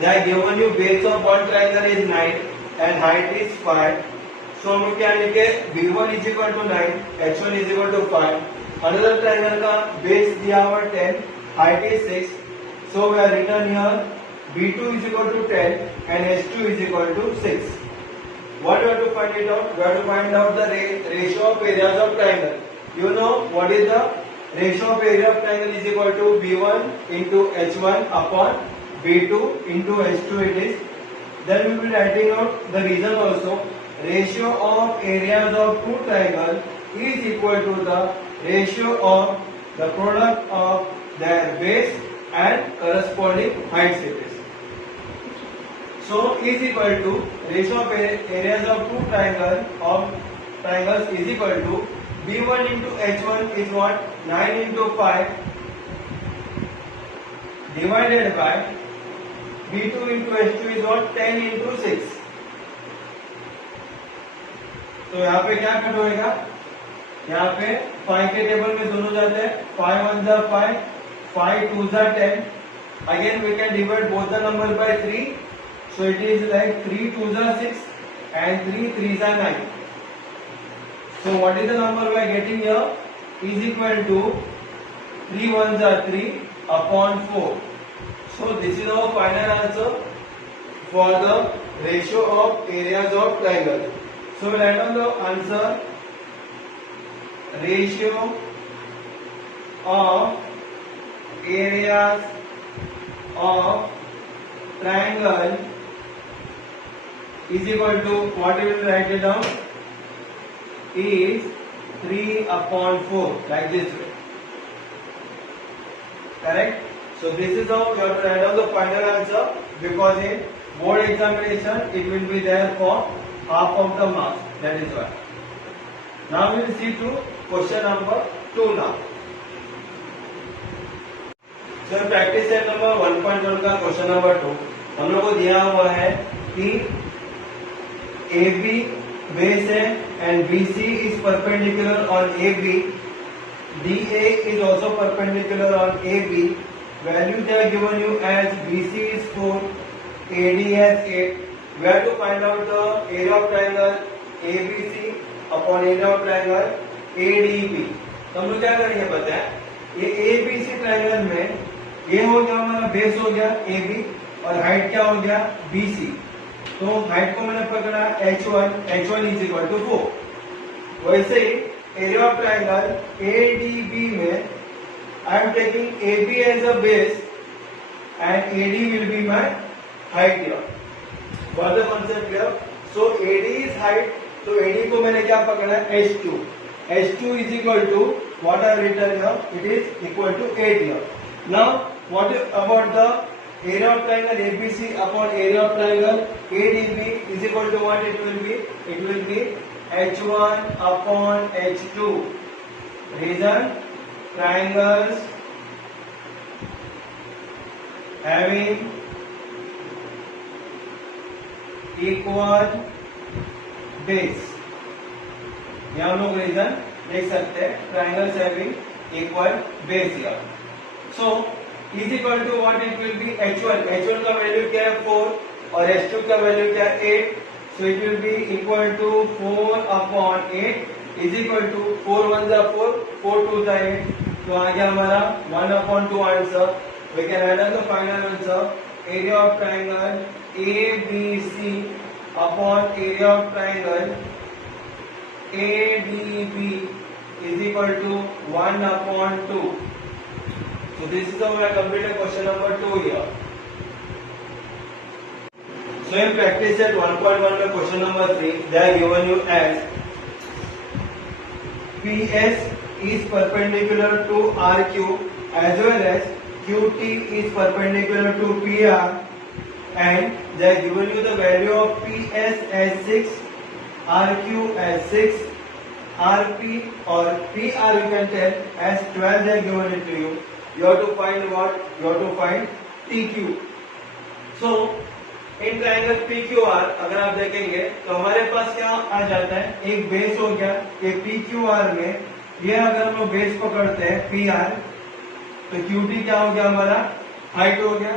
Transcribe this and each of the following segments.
They are given you base of one triangle is 9 and height is 5. So हम लोग क्या लिखे B1 is equal to 9, H1 is equal to 5. Another triangle का base दिया हुआ 10, height is 6. So we are written here B2 is equal to 10 and H2 is equal to 6. What we have to find it out? We have to find out the ratio of areas of triangle. You know what is the ratio of area of triangle is equal to B1 into H1 upon B2 into H2 it is. Then we will be writing out the reason also. Ratio of areas of two triangles is equal to the ratio of the product of their base and corresponding heights it is. So is equal to ratio of areas of two triangles is equal to B1 into H1 is what? 9 into 5 divided by B2 into H2 is what? 10 into 6. तो यहाँ पे क्या cut होएगा? यहाँ पे 5 के table में दोनों जाते हैं. 5 1 जा 5, 5 2 जा 10. Again we can divide both the numbers by 3. So it is like 3 2 जा 6 and 3 3 जा 9. So what is the number we are getting here? Is equal to 3 1 जा 3 upon 4. So this is our final answer for the ratio of areas of triangle. So we'll write on the answer ratio of areas of triangle is equal to what we will write it down is 3 upon 4 like this way. Correct? So this is how you have to write down the final answer because in board examination it will be there for half of the marks. That is why. Now we will see to question number 2 now. So practice set number 1.1 का question number 2 हम लोग को दिया हुआ है कि AB base है and BC is perpendicular on AB. DA is also perpendicular on AB. Value they are given you as BC is 4, AD as 8. We have to find out the area of triangle ABC upon area of triangle ADB. तो हम लोग क्या करेंगे पता है? ये ABC triangle में ये हो गया हमारा बेस हो गया AB और हाइट क्या हो गया BC. तो हाइट को मैंने पकड़ा H1 इज इक्वल टू 4. वैसे ही एरिया ऑफ ट्रायंगल ADB में I am taking AB as a base and AD will be my height here. For the concept here, so AD is height. तो AD को मैंने क्या पकड़ा है H2. H2 is equal to what I have written here. It is equal to 8 here. Now what about the area of triangle ABC upon area of triangle ADB is equal to what it will be? It will be H1 upon H2. Reason triangles having equal base. यहाँ हम लोग reason देख सकते हैं triangles having equal base here. So is equal to what it will be H1 का value क्या है 4 और H2 का वैल्यू क्या है 8. So it will be equal to 4 upon 8 is equal to 4 1 जा 4, 4 2 जा 8. तो आ गया हमारा 1 upon 2 answer. We can add the final answer area of triangle ABC upon area of triangle ADB is equal to 1 upon 2. So this is how we have completed question number 2 here. So in practice set 1.1 में question number 3 they are given you as PS is perpendicular to RQ as well as QT is perpendicular to PR and they are given you the value of PS as 6, RQ as 6, RP or PR you can tell as 12 they are given it to you. You have to find what? You have to find PQ. So in triangle PQR अगर आप देखेंगे तो हमारे पास क्या आ जाता है एक base हो गया कि PQR में ये अगर हम लोग बेस पकड़ते हैं PR तो QT क्या हो गया हमारा हाइट हो गया.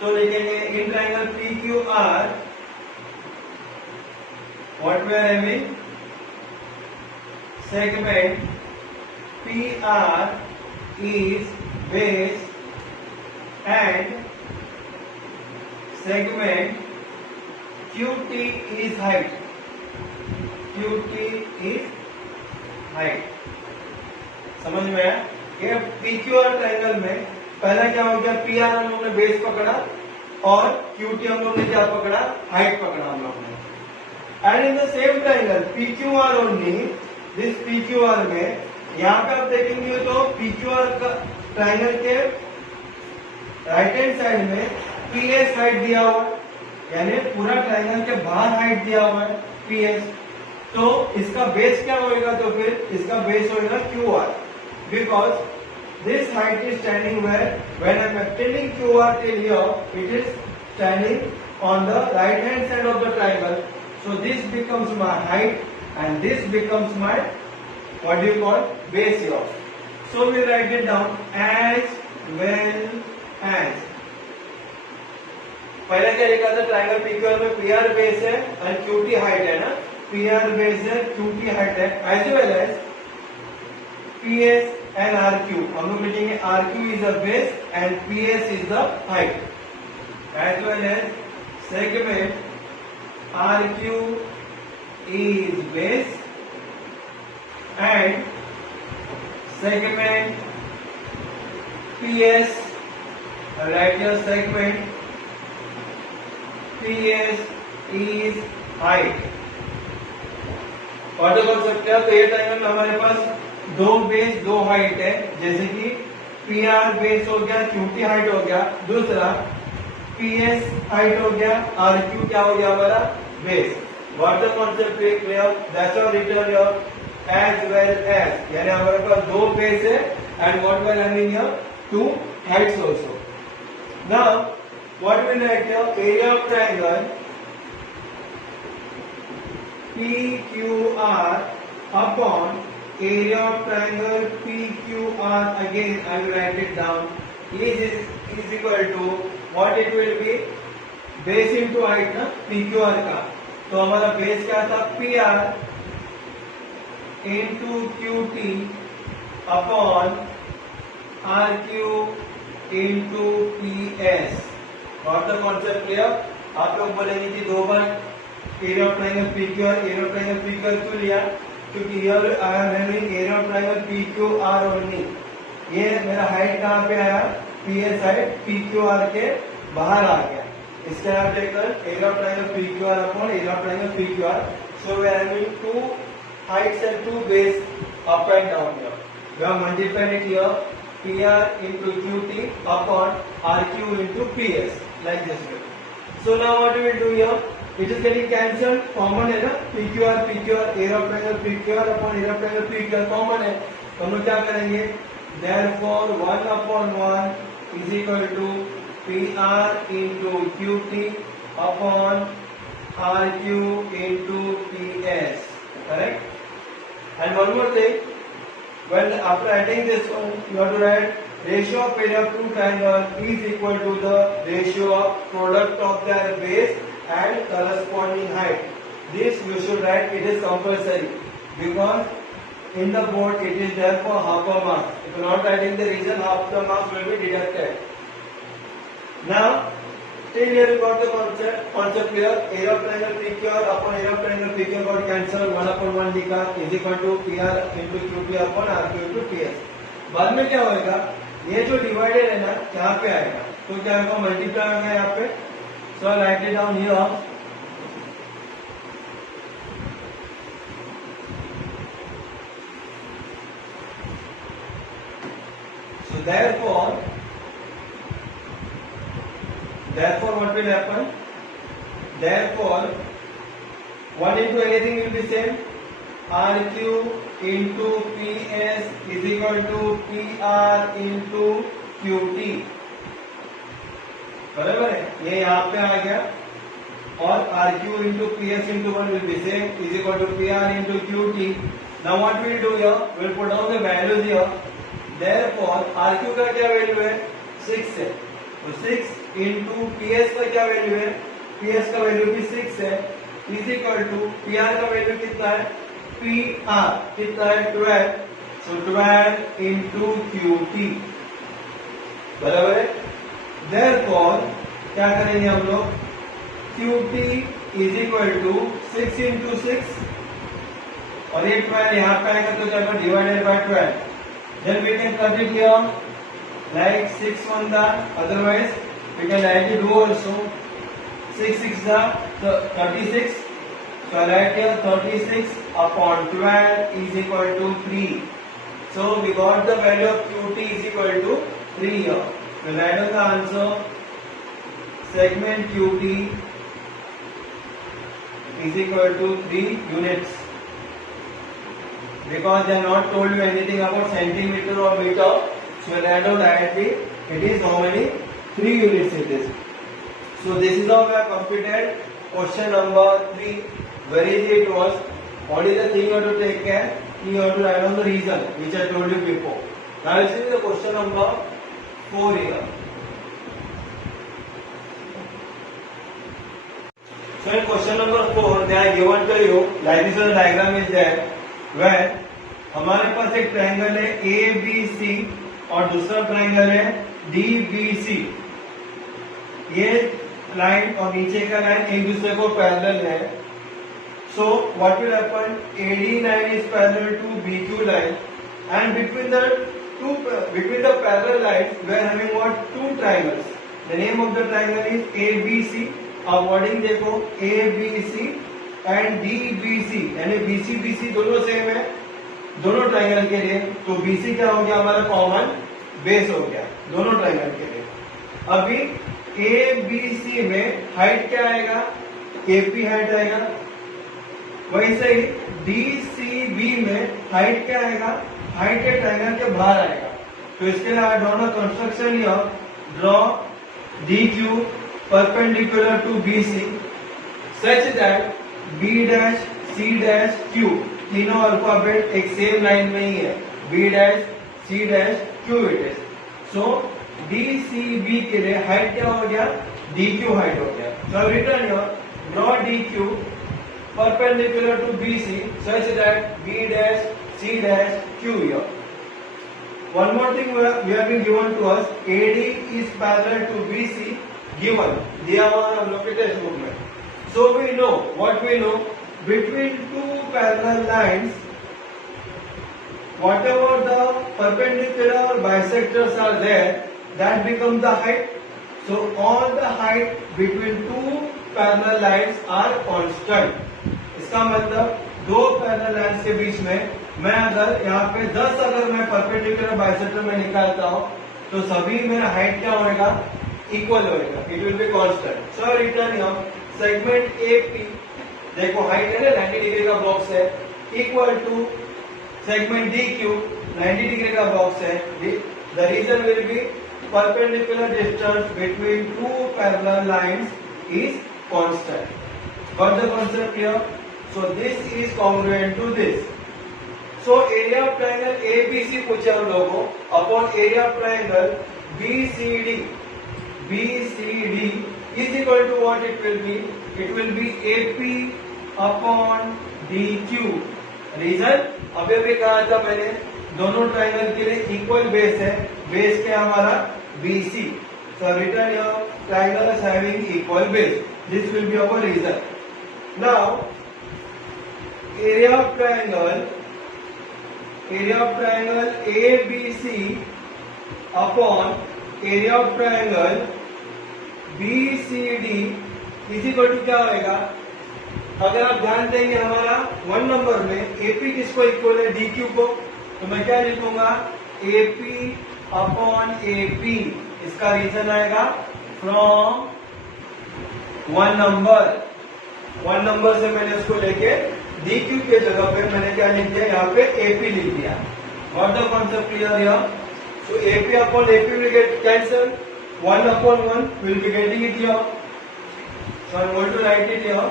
तो लिखेंगे in triangle P Q R what we are having segment PR is base and segment QT is height. QT is height. समझ में आया? ये PQR ट्रायंगल में पहला क्या हो गया? PR हम लोग ने बेस पकड़ा और QT हम लोग ने क्या पकड़ा? हाइट पकड़ा हम लोग ने. And in the same triangle PQR only this PQR में यहाँ पे आप देखेंगे तो PQR का ट्राइंगल के राइट हैंड साइड में PS हाइट दिया हुआ है, यानी पूरा ट्राइंगल के बाहर हाइट दिया हुआ है PS. तो इसका बेस क्या होएगा? तो फिर इसका बेस होएगा QR, because this height is standing where when I am extending QR till here it is standing on the right hand side of the triangle. So this becomes my height and this becomes my what do you call base here. So we write it down as well as. पहले क्या लिखा था? Triangle PQR में PR base है और QT height है ना. PR base है, QT हाइट है, as well as PS and RQ. हम लोग लिखेंगे RQ is the base and PS is the height, as well as segment RQ is base and segment PS, write your segment PS is height. Auto कर सकते हैं. तो ये triangle में हमारे पास दो बेस दो हाइट है, जैसे कि PR बेस हो गया, QT हाइट हो गया, दूसरा PS हाइट हो गया, RQ क्या हो गया हमारा? Base. What the concept is clear? That's our written here as well as. यानी हमारे पास दो बेस है and what we are having here? Two heights also. Now what we write here? Area of triangle PQR upon area of triangle PQR. Again I will write it down. Is equal to what it will be? Base into height ना PQR का. तो हमारा base क्या था? PR into QT upon RQ into PS. और the concept clear? आप लोग बोलेंगे कि दो बार area of triangle PQR, area of triangle PQR क्यों लिया? क्योंकि here I am having area of triangle PQR only. ये मेरा हाइट कहाँ पे आया? PS हाइट PQR के बाहर आ गया. इसके आप देखकर area of triangle PQR upon area of triangle PQR. So we are having two heights and two base up and down here. We have multiplied it here PR into QT upon RQ into PS like this way. So now what we will do here? It is getting cancelled. Common है ना? PQR area of triangle PQR upon area of triangle PQR common है. तो हम लोग क्या करेंगे? Therefore 1 upon 1 is equal to PR into QT upon RQ into PS. Correct? And one more thing. Well, after adding this one, you have to write ratio of area of two triangle is equal to the ratio of product of their base and corresponding height. This you should write. It is compulsory because in the board it is there for half a mark. If you are not writing the reason, half the marks will be deducted. Now, till here you got the concept clear. Area of triangle PQR upon area of triangle PQR got cancelled. 1 upon 1 लिखा is equal to PR into QT upon RQ into PS. बाद में क्या होएगा? ये जो divided है ना, यहाँ पे आएगा. तो क्या होगा? मल्टीप्लाई होगा यहाँ पे. So I write it down here. So therefore what will happen? Therefore 1 into anything will be same. RQ into PS is equal to PR into QT. बराबर है? ये यहाँ पे आ गया. और RQ into PS into 1 will be same is equal to PR into QT. Now what we will do here? We will put down the values here. Therefore RQ का क्या value है? 6 है. तो 6 इंटू पी एस का क्या value है, P S का value भी 6 है, is equal to P R का वैल्यू कितना है, पी आर कितना है 12, सो 12 इंटू क्यू टी बराबर है। देयरफॉर क्या करेंगे हम लोग, Q T is equal to 6 into 6 और ये 12 यहाँ पे आएगा तो जाएगा divided by 12, then we can cut it here like 6 1 da, otherwise we can write it also 6 6 da, so 36, so I write here 36 upon 12 is equal to 3, so we got the value of qt is equal to 3 here. We write down the answer, segment qt is equal to 3 units, because they are not told you anything about centimeter or meter. So when I don't directly, it is how many 3 units it is. So this is how we have completed question number 3. Very easy it was. What is the thing you have to take care? You have to write down the reason which I told you before. Now you see the question number 4 here. So in question number 4, they are given to you like this one diagram is there, where हमारे पास एक triangle है ABC और दूसरा triangle है DBC। ये line और नीचे का लाइन एक दूसरे को पैरेलल है। So what will happen, AD line is parallel to BQ line and between the parallel lines we are having what, two triangles. The name of the triangle is ABC। अब wording देखो, ABC and DBC, यानी BC BC दोनों same है दोनों triangle के लिए, तो BC क्या हो गया हमारा कॉमन बेस हो गया दोनों ट्रायंगल के लिए। अभी ABC में हाइट क्या आएगा, AP हाइट आएगा, वैसे ही DCB में हाइट क्या आएगा, हाइट के ट्रायंगल के बाहर आएगा। तो इसके लिए I draw the construction here, draw DQ perpendicular to BC such that B dash C dash Q तीनों अल्फाबेट एक सेम लाइन में ही है, B dash C dash Q it is. So DCB के लिए हाइट क्या हो गया, DQ हाइट हो गया। So return here, draw DQ perpendicular to BC such that B dash C dash Q here. One more thing we have been given to us, AD is parallel to BC given, दिया हुआ हम लोग के text book में। So we know, what we know, between two parallel lines, whatever the perpendicular bisectors are there, that becomes the height. So all the height between two parallel lines are constant. इसका मतलब दो parallel lines के बीच में मैं अगर यहाँ पे 10 अगर मैं परपेंडिकुलर बाइसेक्टर में निकालता हूँ तो सभी मेरा हाइट क्या होएगा, इक्वल होएगा, it will be constant. So return here, segment AP देखो हाइट है ना 90 डिग्री का बॉक्स है, equal to segment DQ 90 degree का बॉक्स है। The reason will be perpendicular distance between two parallel lines is constant. Got the concept here? So this is congruent to this. So area of triangle ABC पूछे हम लोगों upon area of triangle BCD is equal to what it will be? It will be AP upon DQ। Reason अभी कहा था मैंने, दोनों triangle के लिए इक्वल बेस है, बेस क्या हमारा BC। So written here, triangle is having equal base. This will be our reason. Now area of triangle ABC upon area of triangle BCD इसी को क्या होएगा, अगर आप ध्यान देंगे हमारा 1 नंबर में AP किसको इक्वल है, DQ को, तो मैं क्या लिखूंगा AP अपॉन AP। इसका रीजन आएगा फ्रॉम 1 नंबर से मैंने उसको लेके DQ के जगह पे मैंने क्या लिख दिया, यहाँ पे AP लिख दिया। What the concept clear here? So AP upon AP will get cancel, 1 upon 1 will be getting it here. So I am going to write it here.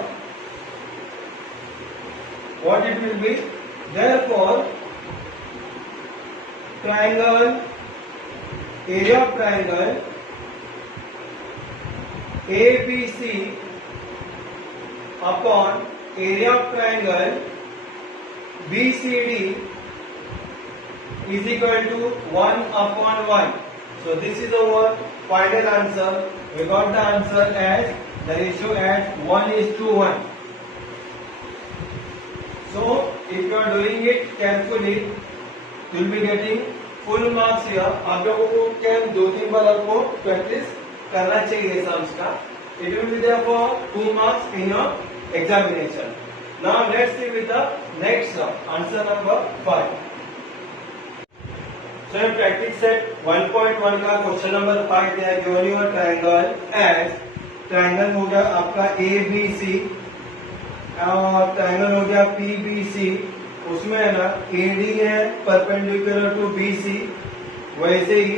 What it will be? Therefore, triangle, area of triangle ABC upon area of triangle BCD is equal to 1 upon 1. So this is our final answer. We got the answer as the ratio as 1:1. So if you are doing it carefully, you will be getting full marks here. आप लोगों को क्या 2-3 बार आपको practice करना चाहिए sums का. It will be there for 2 marks in your examination. Now let's see with the next sum. Answer number 5. So in practice set 1.1 का question number 5 दिया है. given your triangle as triangle हो गया आपका ABC और triangle हो गया PBC. उसमें है ना AD है परपेंडिकुलर टू BC, वैसे ही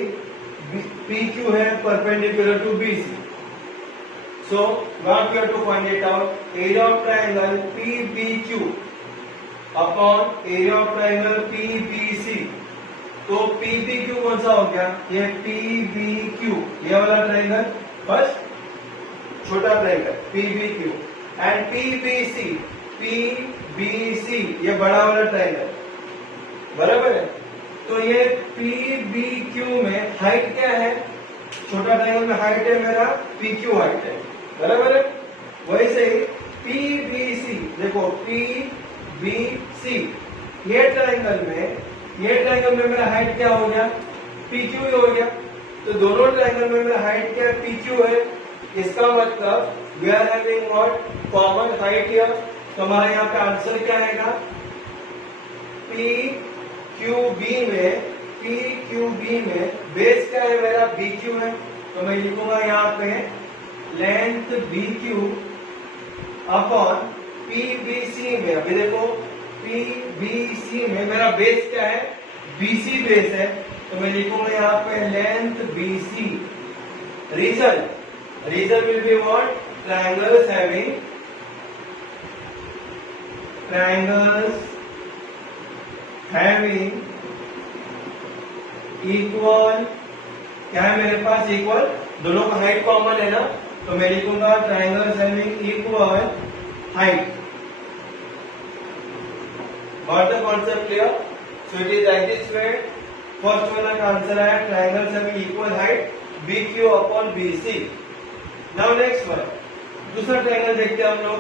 PQ है perpendicular to BC. So what we have to find it out? Area of triangle PBQ upon area of triangle PBC. तो PBQ कौन सा हो गया? ये PBQ, ये वाला ट्रायंगल फर्स्ट छोटा ट्रायंगल PBQ एंड PBC ये बड़ा वाला ट्रायंगल, बराबर है. तो ये PBQ में हाइट क्या है? छोटा ट्रायंगल में हाइट है मेरा PQ हाइट है, बराबर है. वैसे ही PBC देखो PBC ये ट्रायंगल में मेरा हाइट क्या हो गया? PQ ही हो गया. तो दोनों ट्रायंगल में मेरा हाइट क्या है? PQ है. इसका मतलब we are having what common height here. तो हमारे यहाँ पे आंसर क्या आएगा? PQB में बेस क्या है मेरा? BQ है. तो मैं लिखूंगा यहाँ पे लेंथ BQ अपॉन PBC में. अभी देखो PBC में मेरा बेस क्या है? BC बेस है. तो मैं लिखूंगा यहाँ पे length BC. Reason will be what? Triangles having equal, क्या है मेरे पास? इक्वल. दोनों का हाइट कॉमन है ना, तो मैं लिखूंगा triangles having equal height. Got the concept clear? So it is like this way. First वाला का आंसर है triangles having equal height BQ upon BC. Now next one, दूसरा ट्रायंगल देखते हैं हम लोग.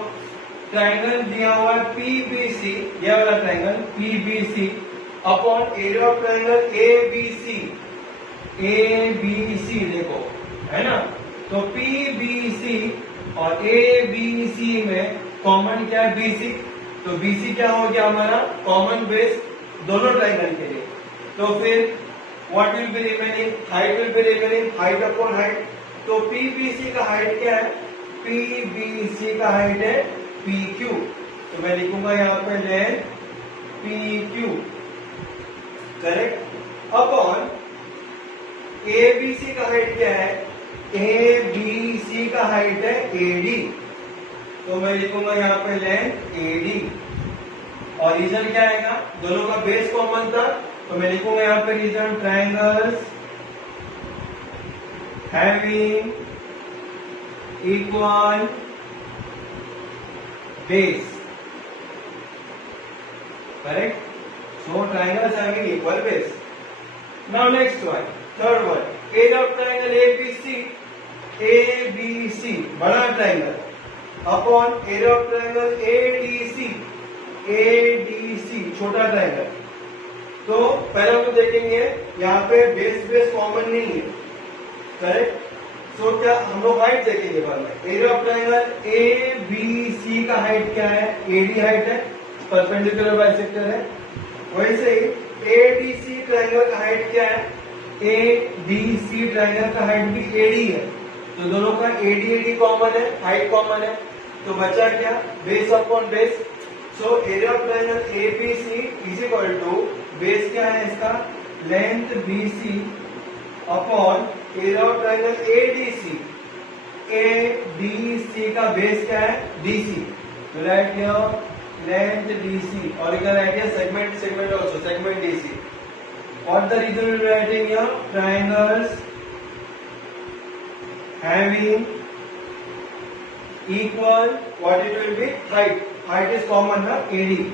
ट्रायंगल दिया हुआ है PBC, ये वाला triangle PBC upon area of triangle ABC देखो है ना. तो PBC और ABC में कॉमन क्या है? BC. तो BC क्या हो गया हमारा? कॉमन बेस दोनों ट्रायंगल के लिए. तो फिर what will be remaining? Height will be remaining, height upon height. तो PBC का हाइट क्या है? PBC का हाइट है PQ. तो मैं लिखूंगा यहाँ पे length PQ, correct. Upon ABC का हाइट क्या है? ABC का हाइट है AD. तो मैं लिखूंगा यहाँ पे लेंथ AD. और रीजन क्या आएगा? दोनों का बेस कॉमन था, तो मैं लिखूंगा यहाँ पे reason triangles having equal base, correct. So triangles having equal base. Now next one, third one, area of triangle ABC बड़ा triangle upon area of triangle ADC छोटा ट्रायंगल. तो पहले हम देखेंगे यहाँ पे बेस कॉमन नहीं है, करेक्ट. सो क्या हम लोग हाइट देखेंगे बाद में. एरिया ऑफ ट्रायंगल ABC का हाइट क्या है? AD हाइट है, परपेंडिकुलर बाइसेक्टर है. वैसे ही ADC ट्रायंगल का हाइट क्या है? ADC ट्रायंगल का हाइट भी AD है. तो दोनों का AD कॉमन है, हाइट कॉमन है. तो बचा क्या? Base upon base. So area of triangle ABC is equal to base क्या है इसका? Length BC upon area of triangle ADC का बेस क्या है? DC. तो राइट हियर लेंथ DC और you can write here segment also, segment DC. What the reason we are writing here? Triangles having equal what it will be height. Height is common na AD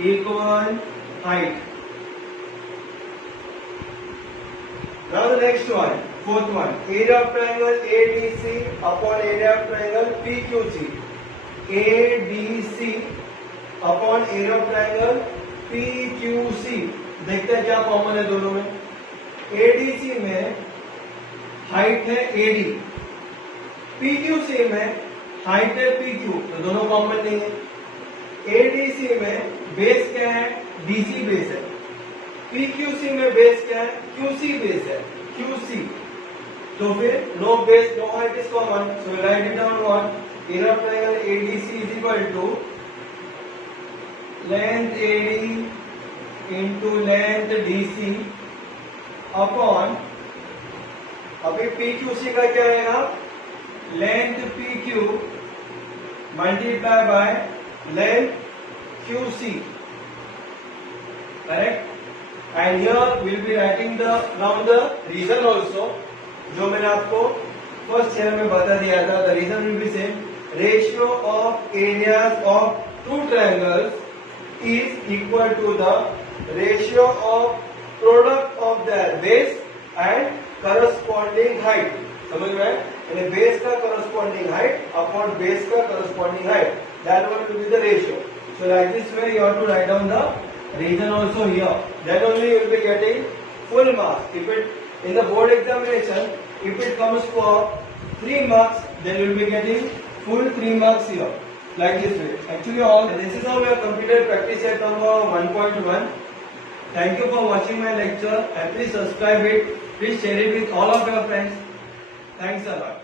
equal height. Now the next one, fourth one, area of triangle ADC upon area of triangle PQC. ADC upon area of triangle PQC. देखते हैं क्या common है दोनों में. ADC में height है AD, PQC में height है PQ, तो दोनों कॉमन नहीं है. ADC में बेस क्या है? DC बेस है. PQC में बेस क्या है? QC बेस है. QC. तो फिर no base no height is common. So write it down what? Area of triangle ADC is equal to length AD into length DC upon, अभी PQC का क्या रहेगा? Length PQ multiply by length QC. Correct. And here we'll be writing now the reason also, जो मैंने आपको first chapter में बता दिया था. The reason will be same. Ratio of areas of two triangles is equal to the ratio of product of their base and corresponding height. समझ में? यानी बेस का corresponding height upon base का corresponding height. That one will be the ratio. So like this way you have to write down the reason also here. Then only you will be getting full marks. If it in the board examination, if it comes for 3 marks, then you will be getting full 3 marks here. Like this way. Actually, all this is how we have completed practice set number 1.1. Thank you for watching my lecture and please subscribe it. Please share it with all of your friends. Thanks a lot.